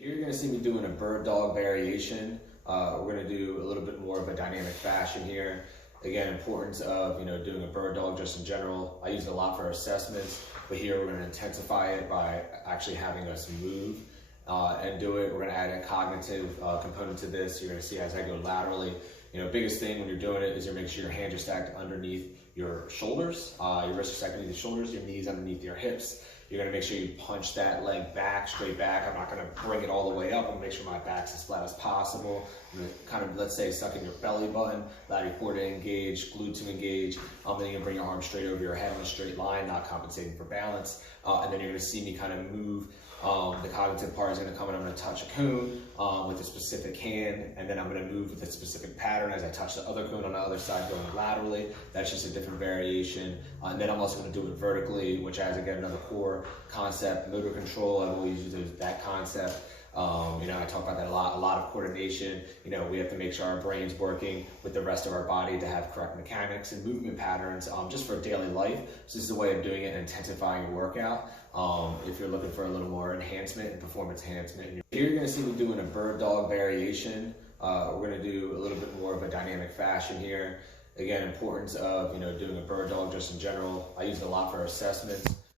Here you're going to see me doing a bird dog variation. We're going to do a little bit more of a dynamic fashion here. Again, importance of doing a bird dog just in general. I use it a lot for assessments, but here we're going to intensify it by actually having us move and do it. We're going to add a cognitive component to this. You're going to see as I go laterally. Biggest thing when you're doing it is you make sure your hands are stacked underneath your shoulders, your wrists are stacked underneath your shoulders, your knees underneath your hips. You're gonna make sure you punch that leg back, straight back. I'm not gonna bring it all the way up. I'm gonna make sure my back's as flat as possible. I'm gonna kind of, let's say, suck in your belly button, allow your core to engage, glute to engage. Then you're gonna bring your arms straight over your head on a straight line, not compensating for balance. And then you're gonna see me kind of move. The cognitive part is going to come and I'm going to touch a cone with a specific hand, and then I'm going to move with a specific pattern as I touch the other cone on the other side going laterally. That's just a different variation. And then I'm also going to do it vertically, which adds again another core concept, motor control. I've always used that concept. I talk about that a lot of coordination. We have to make sure our brain's working with the rest of our body to have correct mechanics and movement patterns just for daily life. So this is a way of doing it and intensifying your workout. If you're looking for a little more enhancement and performance enhancement. Here you're going to see me doing a bird dog variation. We're going to do a little bit more of a dynamic fashion here. Again, importance of doing a bird dog just in general. I use it a lot for assessments,